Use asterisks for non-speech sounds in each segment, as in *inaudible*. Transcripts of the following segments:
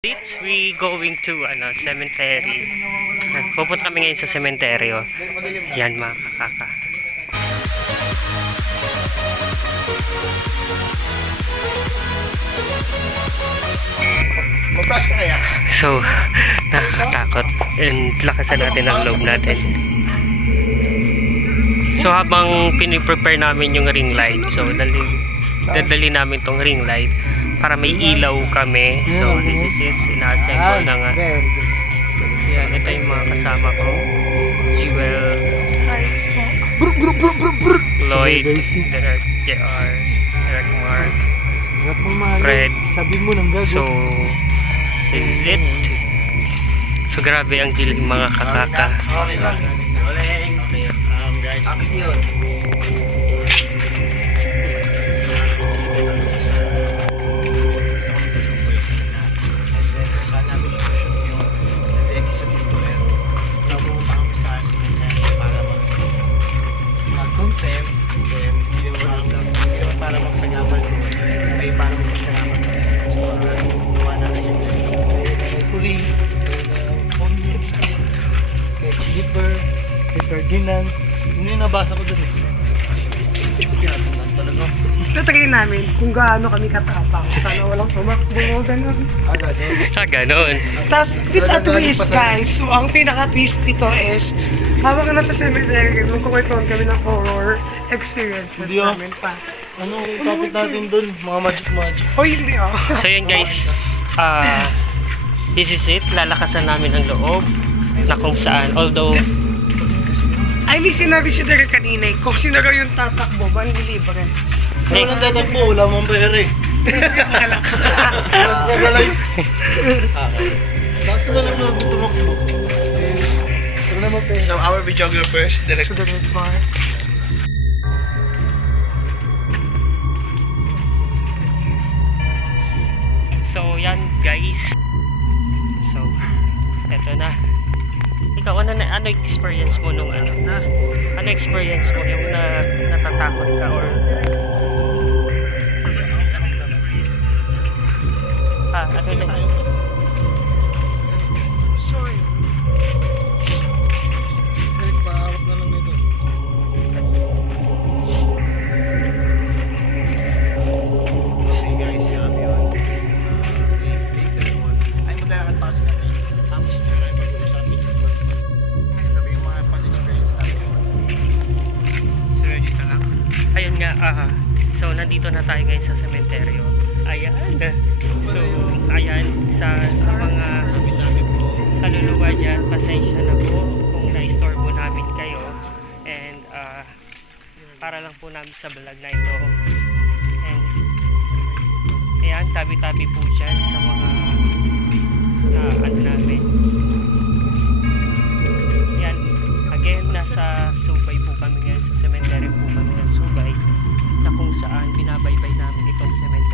It's we going to ano cemetery. Pupunta kami ngayon sa sementeryo. Yan mga kakaka. So, nakakatakot. And lakasan natin ang loob natin. So, habang piniprepare namin yung ring light, so, dali, dadali namin tong ring light para may ilaw kami. So, this is it. Sinassemble na nga. Very good. Yan, ito yung mga kasama ko. Jewel, Brr, brr, brr, brr, brr. Lloyd. Derek JR, Derek Mark. Fred. Sabi mo nang gago. So, this is it. So, grabe ang dilim mga kakaka. Okay lang. Kung gaano kami katapang. Sana walang tumakbo, gano'n. Agad eh. Ah, ganon. Tapos, with a twist, guys. So, ang pinaka-twist dito is, habang nasa cemetery, magkukwentuhan kami ng horror experiences Hindi, ah. namin pa. Ano yung topic natin dun? Mga magic-magic. O hindi, oh. So, yun guys. Ah, this is it. Lalakasan namin ang loob na kung saan. Although, Ay, may sinabi si Derek kanina eh, kung sino raw yung tatakbo, manlilibre. Eh, Walang tatakbo, wala mong pera eh. Malak. *laughs* Wala lang. Basta ba naman tumakbo? Wala naman pera. So our videographers, direct Sa Derek Bar. so yan guys. So, eto na. Ikaw, ano na, ano experience mo nung ano? Na, ano experience mo yung na, natatakot ka or Ah, ano po namin sa vlog na ito. And, ayan, tabi-tabi po dyan sa mga na ano namin. Yan, again, nasa Subay po kami ngayon, sa cemetery po kami ng Subay, na kung saan binabaybay namin itong cemetery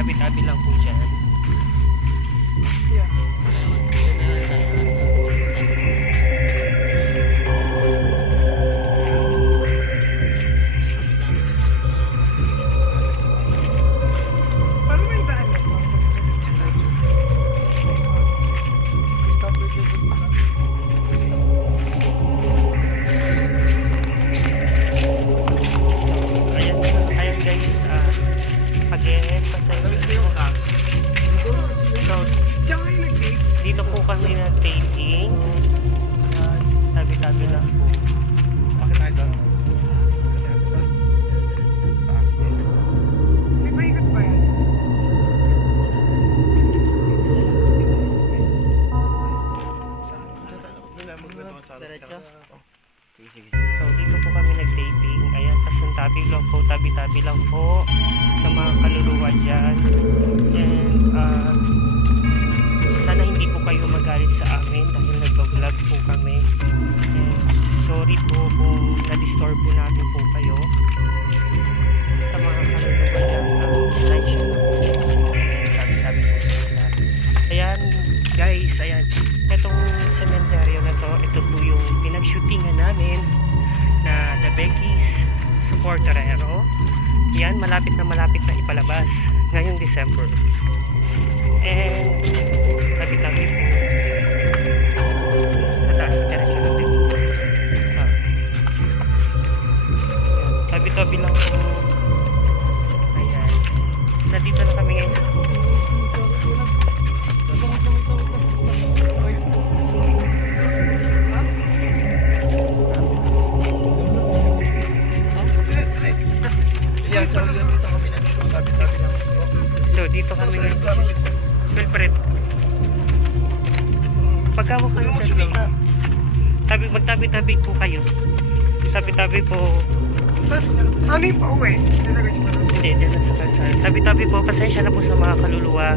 Tabi-tabi lang po dyan. Yeah. galit sa amin dahil nagbablog po kami. Sorry po kung na-disturb po natin po kayo. Sa mga kalutugan dyan ang essential na po sabi-sabi po sa mga ayan guys ayan. Itong sementeryo na to ito po yung pinag-shootingan namin na The Becky's Supporterero yan malapit na malapit na ipalabas ngayong December. And lapit-lapit magtabi-tabi po kayo. Tabi-tabi po. Tapos, ano yung pauwi? Hindi, lang sa kalsada. Tabi-tabi po. Pasensya na po sa mga kaluluwa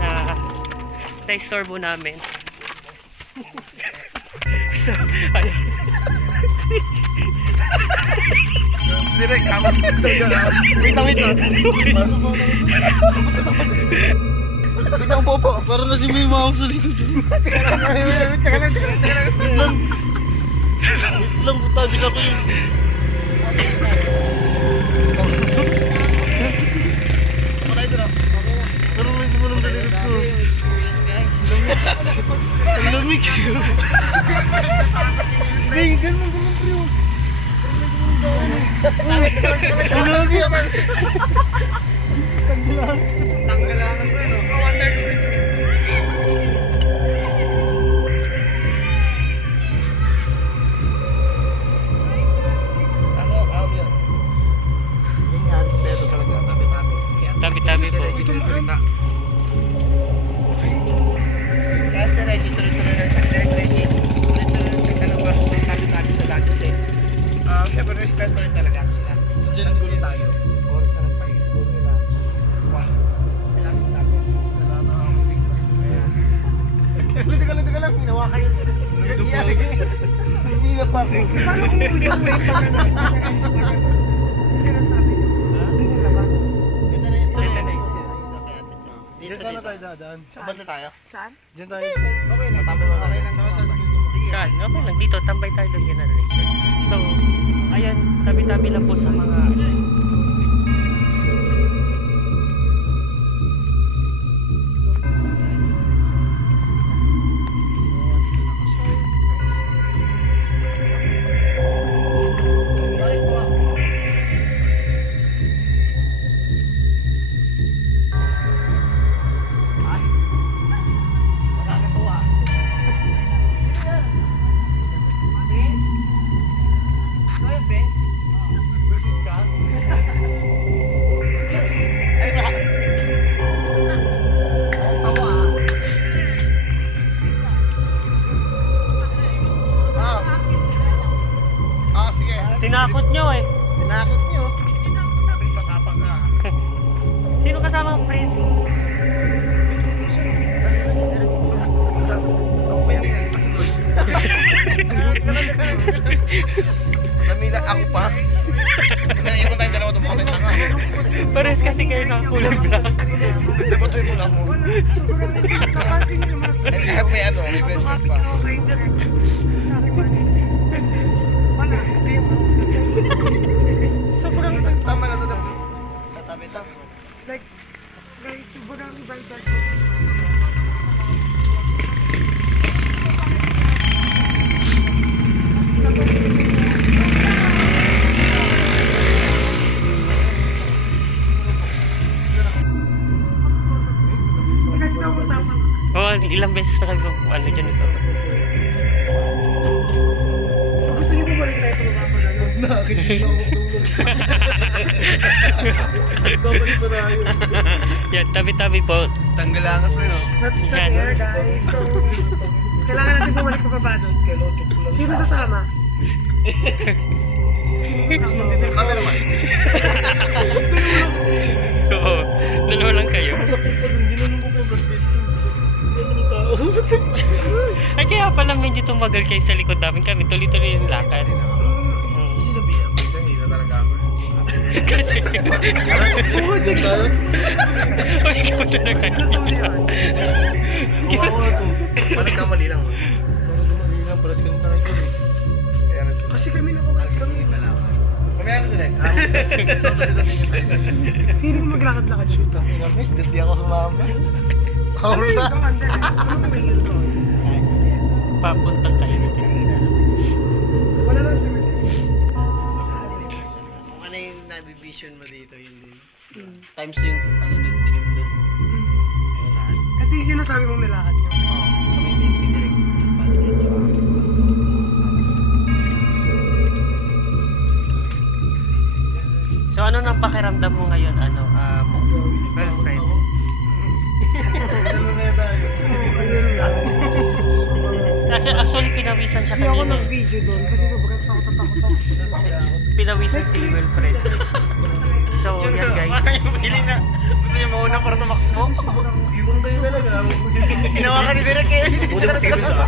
na na-istorbo namin. *laughs* so, ayun. *laughs* Direct ako. So, yun. Wait lang, wait lang. Wait lang po po. Para na si May Mawang sa likod. Wait lang. Wait lang po tabi sa ko yun. Narinig mo lang sa likod ko. Ang lamig. Bing, ganun mo ganun Ang lamig. Ako, *laughs* Dito na tayo dadaan. Saan na tayo? Saan? Diyan tayo. Okay lang. Matapos na tayo. Saan? Okay lang. Dito, tambay tayo doon yun na So, ayan, tabi-tabi lang po sa mga kasi kayo ng kulay black. Hindi ba tuloy mo lang mo? Sobrang. I have may ano, may bracelet pa. Tabi-tabi po. Tanggalangas pa yun. That's the Yan. air guys. So, kailangan natin bumalik pa ba doon? Sino sasama? Mas matindi yung camera man. Oo, dalawa lang kayo. Masakit pa dun, ginanong ko. Ano ng tao? Ay, kaya pala medyo tumagal kayo sa likod namin kami. Tuloy-tuloy yung lakad. Kasi, Oo, dyan tayo. o ikaw talaga. Ano? Kawawa to. Parang kamali lang. Parang kamali lang. paras kami na eh. Nag- Kasi kami nakawalkang. Mamaya na din eh. Na tayo. Feeling ko maglakad-lakad shoot ah. Miss, dati ako sumama. Ako Ano na. Yung nabivision mo dito, yun din. Hmm. Times yung ano doon, dilim doon. Ayun lahat. Ito yung sinasabi mong nilakad niyo. Oo, kami din direct. So ano nang pakiramdam mo ngayon? Ano? Um, girlfriend? Actually, actually pinawisan siya Hindi ako kanina. eh. nag-video doon kasi sobrang takot-takot ako. Pinawisan si girlfriend. So, yan guys. yung feeling na gusto niya mauna para tumakbo. Iwan kayo talaga. Ginawa ka ni Derek eh. Buti tigil ka.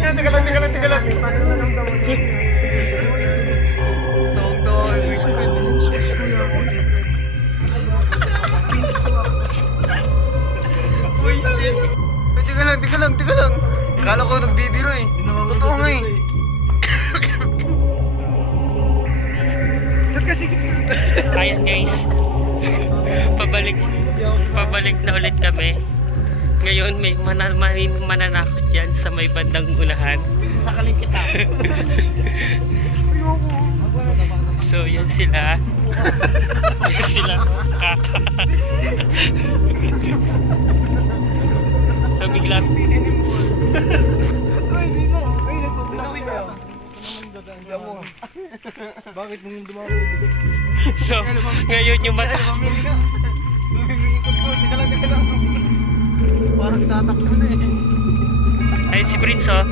Teka lang, teka lang, teka lang. May bandang unahan. Sakalin kita. ayoko. *laughs* So yan sila. Yan sila. Kaka. *laughs* so bigla. Uy, di na. Uy, nagpapilawin na. Hindi ako. Bakit mo yung dumami? So ngayon yung mata. Parang tatakbo na eh. Ayun si Prince oh.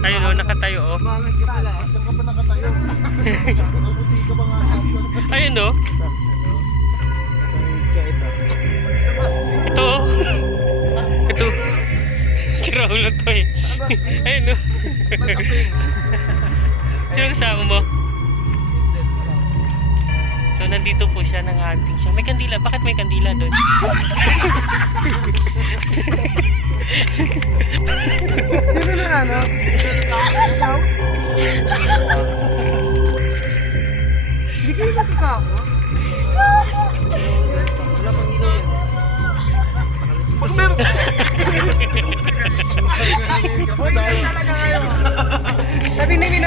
Ayun oh, nakatayo oh. Mangas *laughs* ka pala. Ka pa nakatayo? Kabuti ka ba nga? Ayun oh. Ito. Oh. Ito. *laughs* Si Raulo to eh. *laughs* Ayun oh. Sino kasama mo? So nandito po siya, nang-hunting siya. May kandila. Bakit may kandila doon? Sino na ano? Hindi kayo natatakot? Wala pang ilaw yan. Pag meron. Yan talaga kayo. Sabi na yung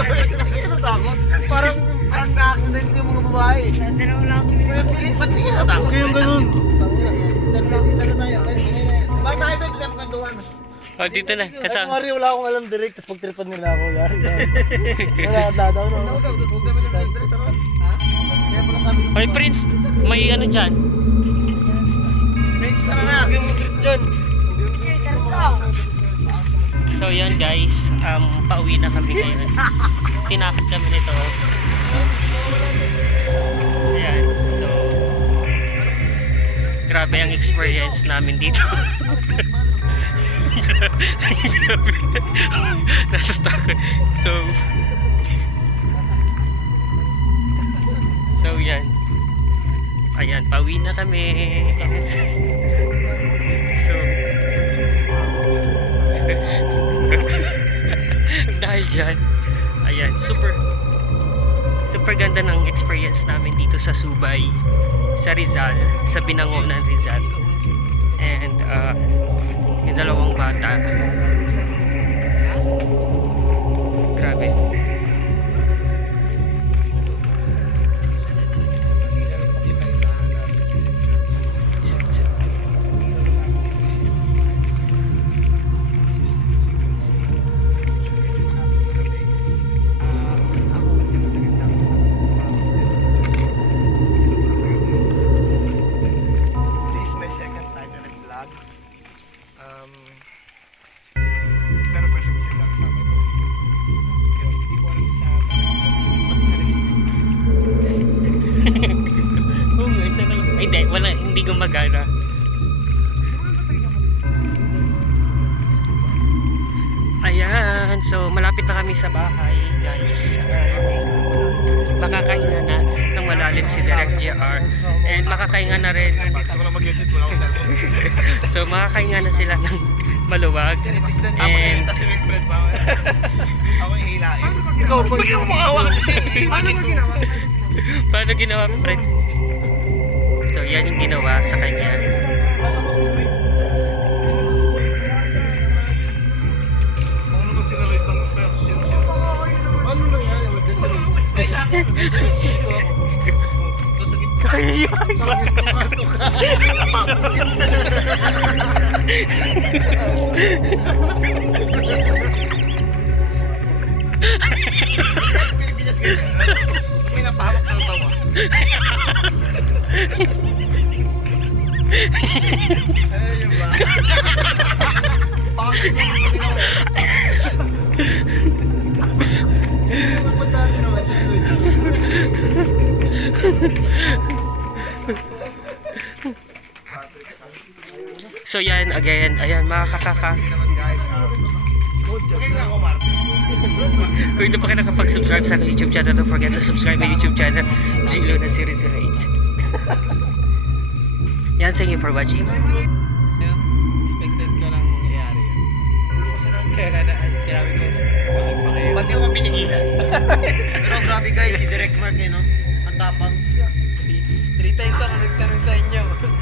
Hindi ka natatakot. Parang, parang na-accident yung mga babae. Dalaw lang. Kaya pilit, ba't hindi ka natatakot? Huwag kayong ganun. Dito na tayo. Bakit tayo ba ito yung kanduhan? Oh, dito na. Kasi Kasama. Mario, wala akong alam direct, tapos pagtripan nila ako. Yari sa Wala ka dadaw, no? Huwag kami na direct. Ha? Kaya pala sabi Prince. May ano dyan. Prince, tara na. Huwag yung trip dyan. So, yan guys. Um, pauwi na kami ngayon. Tinakot kami nito. Ayan. So, grabe ang experience namin dito. *laughs* So, so yan. Ayan, pauwi na kami. so, *laughs* dahil dyan, ayan, super super ganda ng experience namin dito sa Subay, sa Rizal, sa Binangonan Rizal. And uh, yung dalawang bata. Grabe. Hindi, gumagana. Ayan, so malapit na kami sa bahay, guys. Makakahinga na ng malalim si Direct GR. And makakahinga na rin. *laughs* So makakahinga na sila ng maluwag. Tapos And yung Wilfred ba? Ako yung hilain. Ikaw, pag ikaw makawa kasi Paano ba ginawa? paano ginawa, friend? So yan yung ginawa sa kanya. Pilipinas ganyan. May napahamak sa tawa. Ayun ba? Bakit mo. So yan, again, ayan, mga kakaka. Na. Kung hindi pa kayo nakapag-subscribe sa YouTube channel, don't forget to subscribe my YouTube channel, G Luna Series 08. Yan, thank you for watching. Expected ko nang nangyayari yun. Kaya na, ah, sinabi ko yun. Ba't di ko pinigilan? *laughs* Pero grabe guys, si Direct Mark eh, no? Ang tapang. Three times ang nagtanong sa inyo. *laughs*